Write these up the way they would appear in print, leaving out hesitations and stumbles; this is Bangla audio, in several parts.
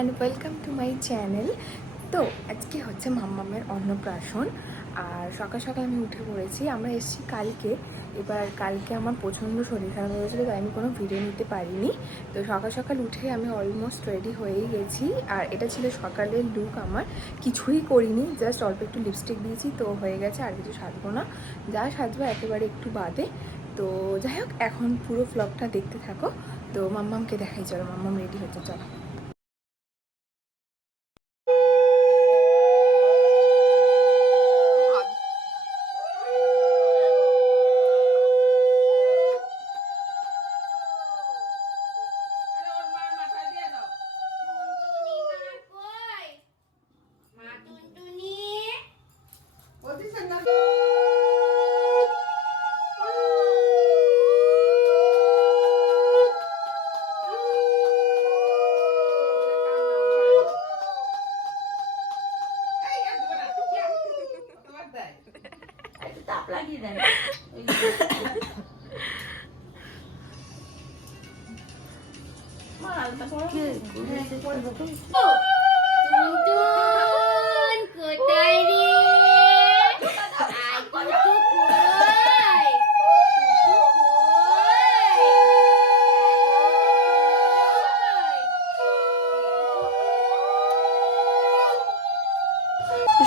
Everyone, welcome to my channel. তো আজকে হচ্ছে মাম্মামের অন্নপ্রাশন। আর সকাল সকাল আমি উঠে পড়েছি। আমরা এসেছি কালকে। এবার কালকে আমার প্রচণ্ড শরীর খারাপ হয়েছিল, তাই আমি কোনো ভিডিও নিতে পারিনি। তো সকাল সকাল উঠে আমি অলমোস্ট রেডি হয়েই গেছি। আর এটা ছিল সকালের লুক আমার। কিছুই করিনি, জাস্ট অল্প একটু লিপস্টিক দিয়েছি, তো হয়ে গেছে। আর কিছু সাজবো না, যা সাজবো একেবারে একটু বাদে। তো যাই হোক, এখন পুরো ভ্লগটা দেখতে থাকো। তো মাম্মামকে দেখাই, চলো মাম্মাম রেডি হচ্ছে, চলো।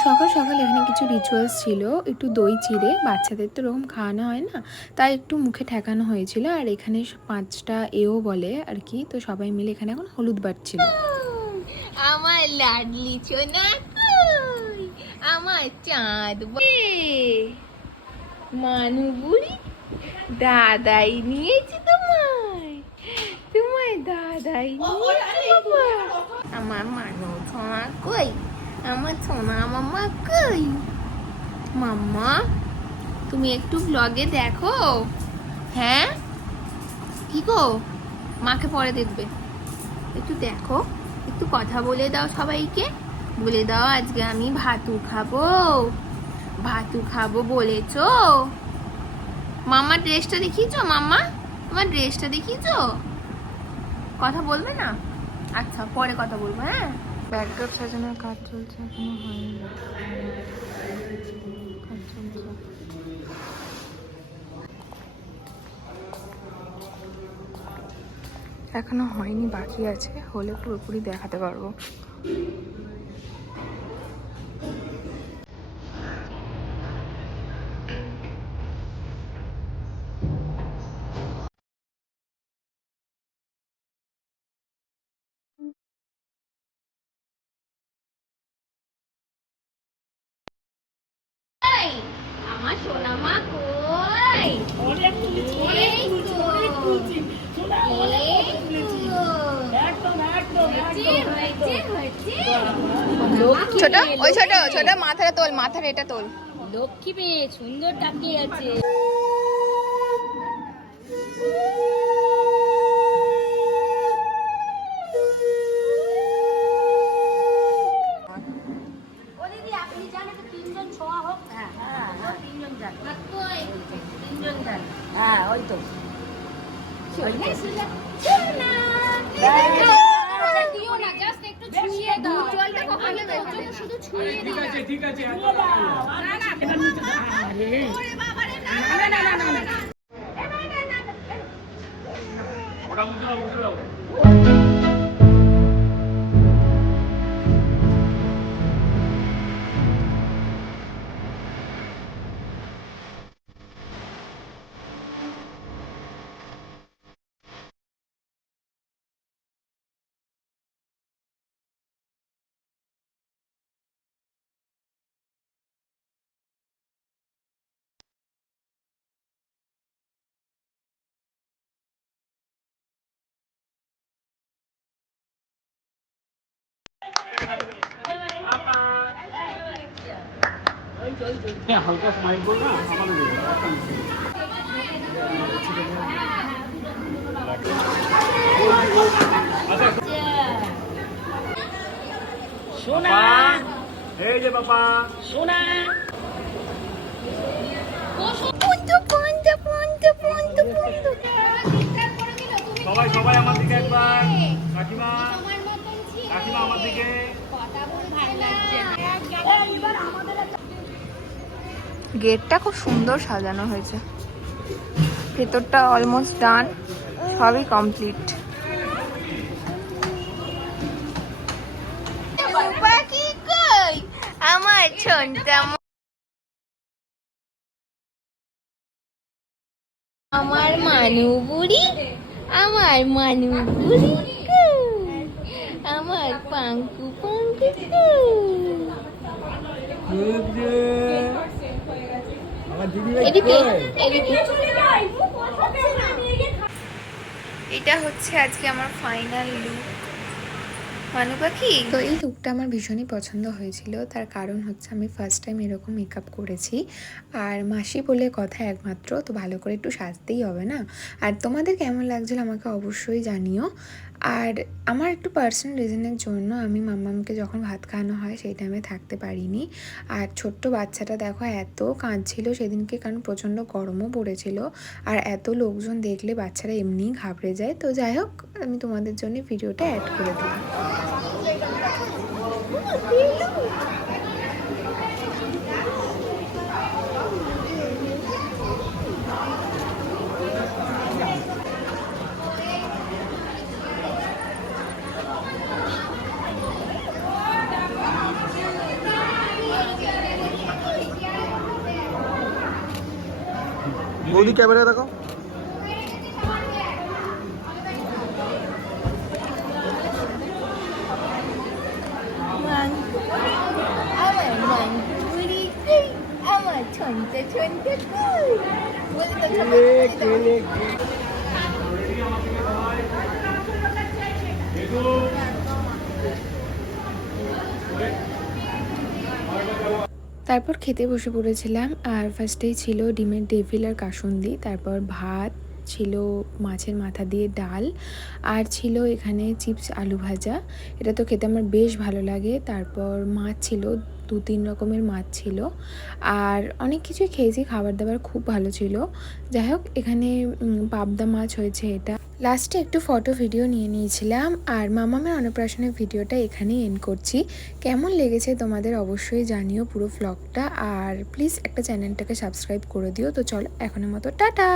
সকাল সকাল এখানে কিছু রিচুয়ালস ছিল। একটু দই চিড়ে, বাচ্চাদের তো এরকম খাওয়ানো হয় না, তাই একটু মুখে ঠেকানো হয়েছিল। আর এখানে 5টা এও বলে আর কি। তো সবাই মিলে এখানে এখন হলুদ বাটছিল। আমার লাডলি সোনা, আমার চাঁদ মানু বুড়ি দাদাই নিয়েছে তোমায়, তোমায় দাদাই নিয়েছে বাবা। আমার মানু সোনা কই, আমার সোনা মাম্মা কই? মাম্মা তুমি একটু ব্লগে দেখো, হ্যাঁ? কি গো, মাকে পরে দেখবে, একটু দেখো, একটু কথা বলে দাও সবাইকে, বলে দাও আজকে আমি ভাতু খাবো, ভাতু খাবো বলেছো। মাম্মা ড্রেসটা দেখিয়েছো? মাম্মা তোমার ড্রেসটা দেখিয়েছো? কথা বলবে না? আচ্ছা পরে কথা বলবো, হ্যাঁ। ব্যাকড্রপ সাজানোর কাজ চলছে, এখনো হয়নি। কাজ চলছে। এখনো হয়নি, বাকি আছে। হলে পুরোপুরি দেখাতে পারবো। আমার সোনা মা কই? ছোট, ওই ছোট ছোট মাথাটা তোল, মাথার এটা তোল। লক্ষ্মী মেয়ে সুন্দর তাকিয়ে আছে। হ্যাঁ ওই তো ঠিক আছে হালকা স্মাইল করো না, সোনা এই যে বাবা সোনা সবাই সবাই আমার দিকে একবার কাকিমা কাকিমা আমার দিকে। গেটটা খুব সুন্দর সাজানো হয়েছে, ভেতরটা অলমোস্ট ডান, সবই কমপ্লিট। পাখি কই আমার ছোনটা আমার মানু বুড়ি, আমার মানু বুড়ি কই? আমার পাঙ্কু পাঙ্কু কই? এদিকে এদিকে। এটা হচ্ছে আজকে আমার ফাইনাল লুক মানু পাখি। তো এই লুকটা আমার ভীষণই পছন্দ হয়েছিল, তার কারণ হচ্ছে আমি ফার্স্ট টাইম এরকম মেকআপ করেছি, আর মাসি বলে কথা একমাত্র, তো ভালো করে একটু সাজতেই হবে না। আর তোমাদের কেমন লাগছিল আমাকে অবশ্যই জানিও। আর আমার একটু পার্সোনাল রিজনের জন্য আমি মাম্মামকে যখন ভাত খাওয়ানো হয় সেই টাইমে থাকতে পারিনি। আর ছোট্ট বাচ্চাটা দেখো এত কাঁদছিল সেদিনকে, কারণ প্রচণ্ড গরমও পড়েছিল, আর এত লোকজন দেখলে বাচ্চারা এমনিই ঘাবড়ে যায়। তো যাই হোক, আমি তোমাদের জন্য ভিডিওটা অ্যাড করে দিলাম। বৌদি ক্যামেরা দেখো। আমার মাঙ্কু বুড়ি কই? আমার ছোনটা ছোনটা কই? বলে তো তারপর খেতে বসে পড়েছিলাম, আর ফার্স্টেই ছিল ডিমের ডেভিল আর কাসুন্দি, তারপর ভাত ছিল, মাছের মাথা দিয়ে ডাল, আর ছিল এখানে চিপস আলু ভাজা। এটা তো খেতে আমার বেশ ভালো লাগে। তারপর মাছ ছিল, 2-3 রকমের মাছ ছিল, আর অনেক কিছুই খেয়েছি, খাবার দাবার খুব ভালো ছিল। যাই হোক, এখানে পাবদা মাছ হয়েছে। এটা লাস্টে একটু ফটো ভিডিও নিয়ে নিয়েছিলাম, আর মামামের অন্নপ্রাশনের ভিডিওটা এখানেই এন্ড করছি। কেমন লেগেছে তোমাদের অবশ্যই জানিও পুরো ভ্লগটা, আর প্লিজ একটা চ্যানেলটাকে সাবস্ক্রাইব করে দিও। তো চলো এখনের মতো টাটা।